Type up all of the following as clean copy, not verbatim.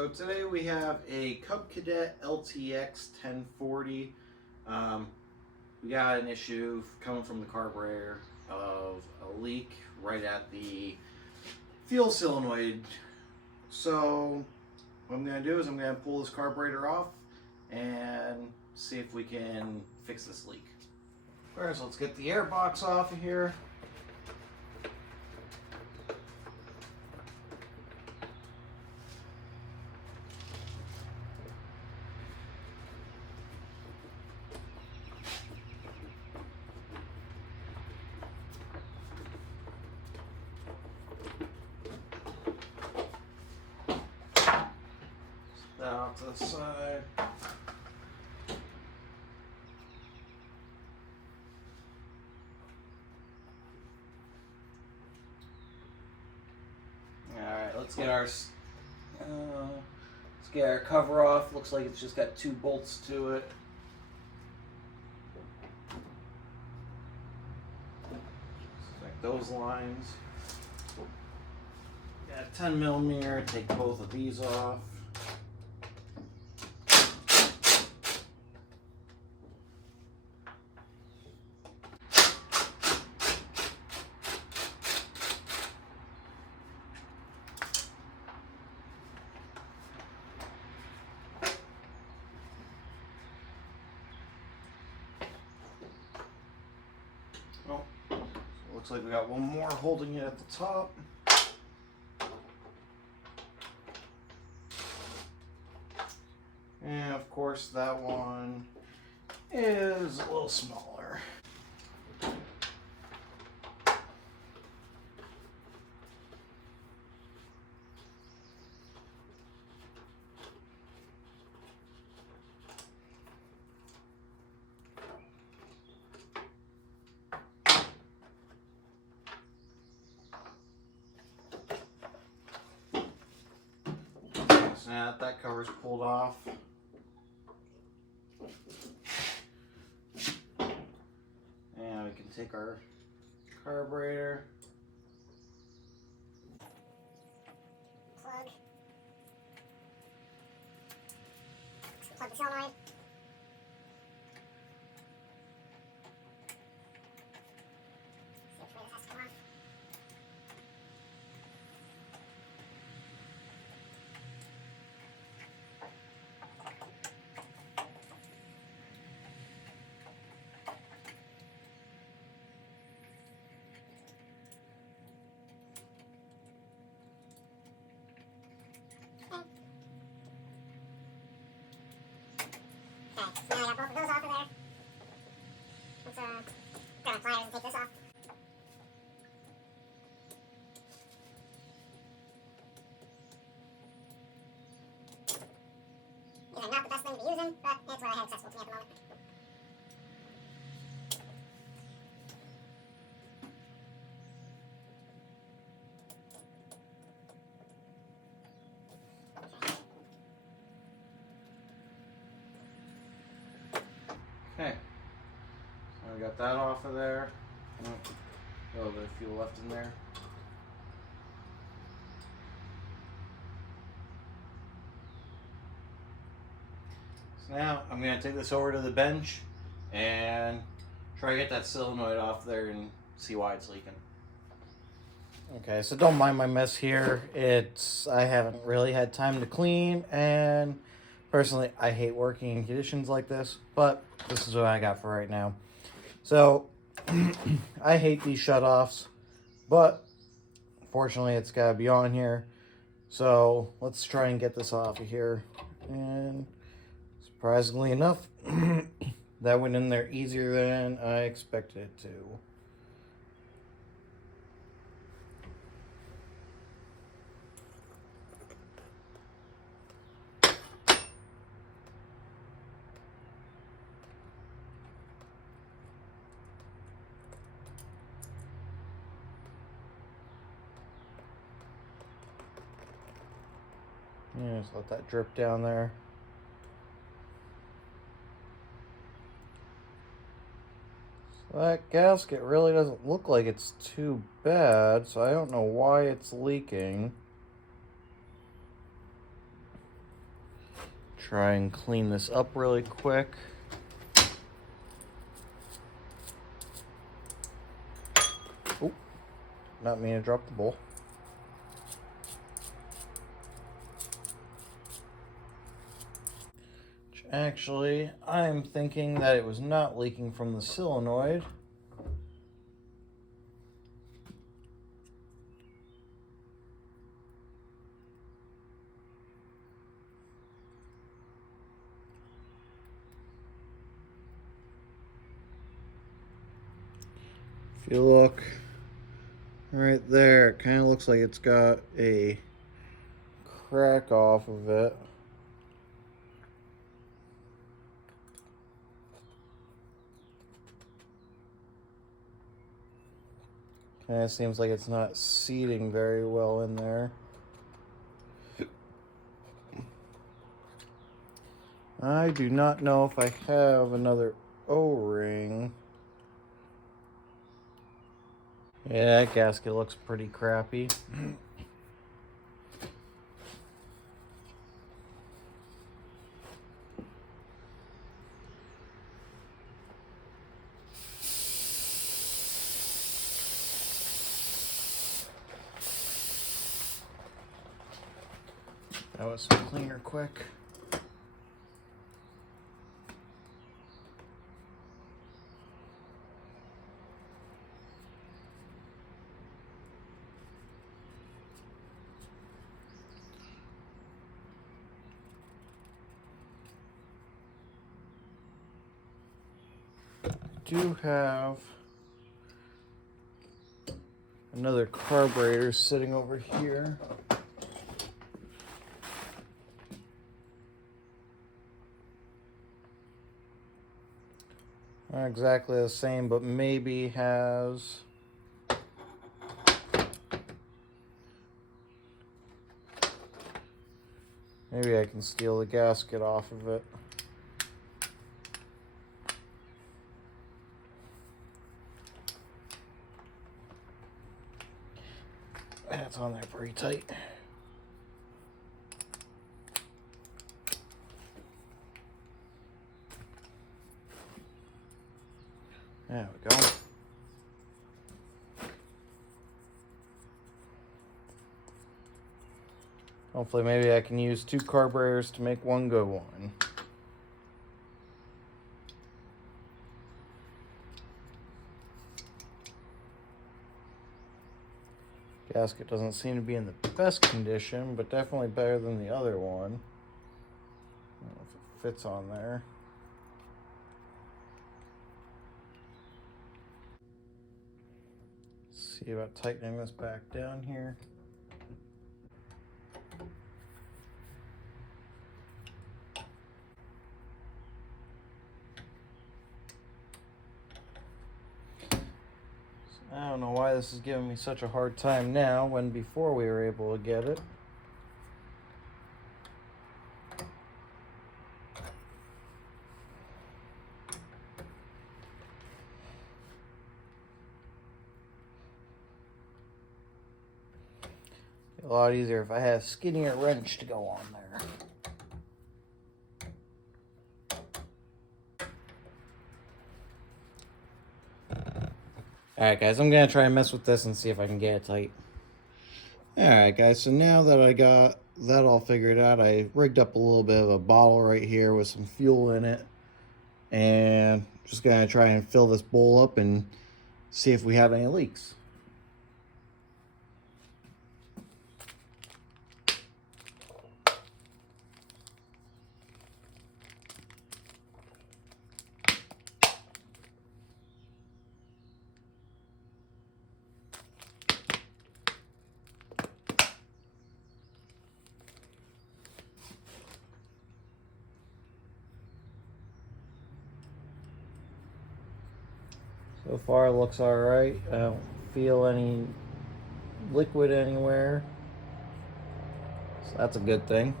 So today we have a cadet ltx1040. We got an issue coming from the carburetor of a leak right at the fuel solenoid. So what I'm going to do is I'm going to pull this carburetor off and see if we can fix this leak. First, let's get the air box off of here. That off to the side. Alright, let's get our cover off. Looks like it's just got 2 bolts to it. Select those lines. Got a 10mm, take both of these off. Oh, so it looks like we got one more holding it at the top. And of course that one is a little smaller. So now that cover's pulled off, and we can take our carburetor, plug the solenoid. See which way this has to come off. Okay, now I got both of those off of there. Let's grab my pliers and take this off. These are not the best thing to be using, but it's what I have accessible to me at the moment. Okay, so we got that off of there. A little bit of fuel left in there. So now I'm going to take this over to the bench and try to get that solenoid off there and see why it's leaking. Okay, so don't mind my mess here. I haven't really had time to clean, and personally, I hate working in conditions like this, but this is what I got for right now. So, I hate these shutoffs, but fortunately, it's got to be on here. So, let's try and get this off of here. And surprisingly enough, that went in there easier than I expected it to. Yeah, just let that drip down there. So that gasket really doesn't look like it's too bad, so I don't know why it's leaking. Try and clean this up really quick. Oh, not mean to drop the bowl. Actually, I'm thinking that it was not leaking from the solenoid. If you look right there, it kind of looks like it's got a crack off of it. Kind of seems like it's not seating very well in there. I do not know if I have another O-ring. Yeah, that gasket looks pretty crappy. That was some cleaner quick. Do have another carburetor sitting over here. Not exactly the same, but maybe has maybe I can steal the gasket off of it. That's on there pretty tight. There we go. Hopefully maybe I can use two carburetors to make one good one. Gasket doesn't seem to be in the best condition, but definitely better than the other one. I don't know if it fits on there. See about tightening this back down here. I don't know why this is giving me such a hard time now when before we were able to get it. A lot easier if I had a skinnier wrench to go on there. Alright guys, I'm going to try and mess with this and see if I can get it tight. Alright guys, so now that I got that all figured out, I rigged up a little bit of a bottle right here with some fuel in it. And just going to try and fill this bowl up and see if we have any leaks. So far it looks alright. I don't feel any liquid anywhere. So that's a good thing.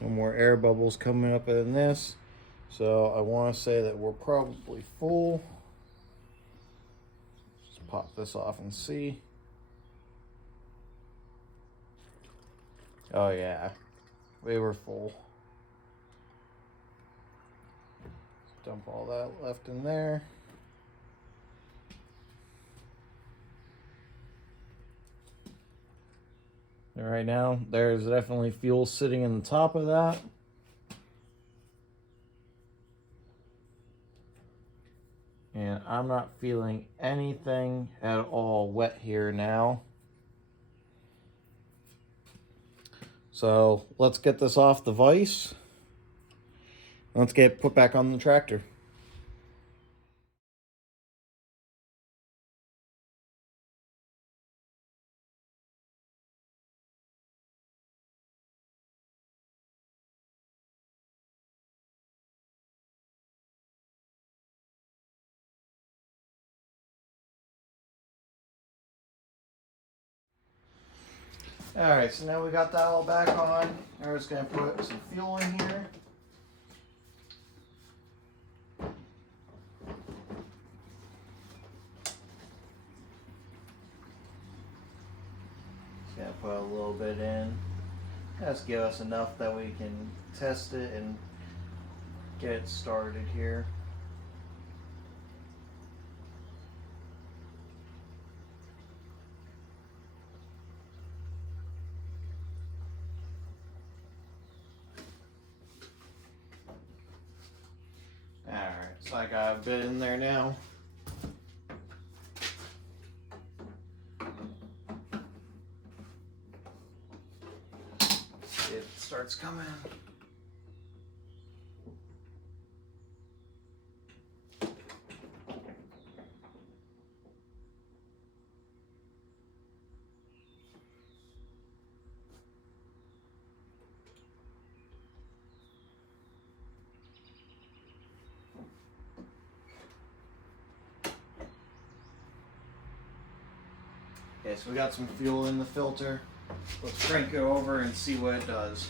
No more air bubbles coming up in this. So I want to say that we're probably full. Just pop this off and see. Oh yeah, we were full. Dump all that left in there. And right now, there's definitely fuel sitting in the top of that. And I'm not feeling anything at all wet here now. So let's get this off the vise. Let's get it put back on the tractor. Alright, so now we got that all back on. Now we're just going to put some fuel in here. Just going to put a little bit in. Just give us enough that we can test it and get it started here. Alright, so I got a bit in there now. See if it starts coming. Okay, so we got some fuel in the filter. Let's crank it over and see what it does.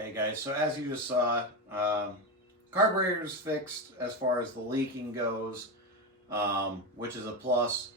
Okay guys, so as you just saw, carburetor's fixed as far as the leaking goes, which is a plus,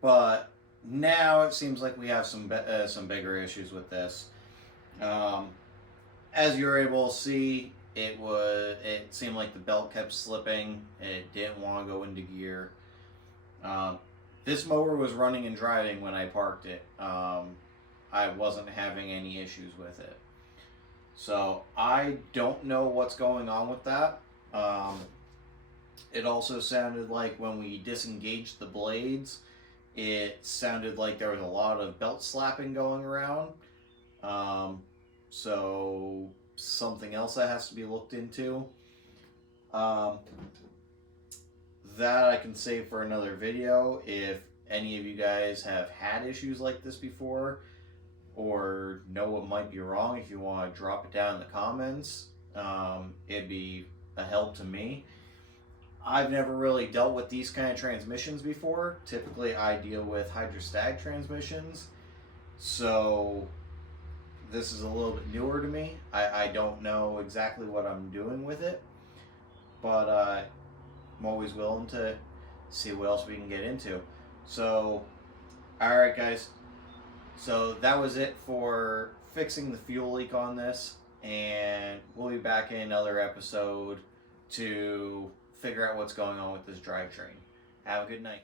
but now it seems like we have some bigger issues with this. As you're able to see, it seemed like the belt kept slipping. It didn't want to go into gear. This mower was running and driving when I parked it. I wasn't having any issues with it. So I don't know what's going on with that. It also sounded like when we disengaged the blades, it sounded like there was a lot of belt slapping going around. So something else that has to be looked into. That I can save for another video. If any of you guys have had issues like this before, or know what might be wrong, if you want to drop it down in the comments, it'd be a help to me. I've never really dealt with these kind of transmissions before. Typically I deal with hydrostatic transmissions, so this is a little bit newer to me. I don't know exactly what I'm doing with it, but I'm always willing to see what else we can get into. So, alright guys, so that was it for fixing the fuel leak on this, and we'll be back in another episode to figure out what's going on with this drivetrain. Have a good night.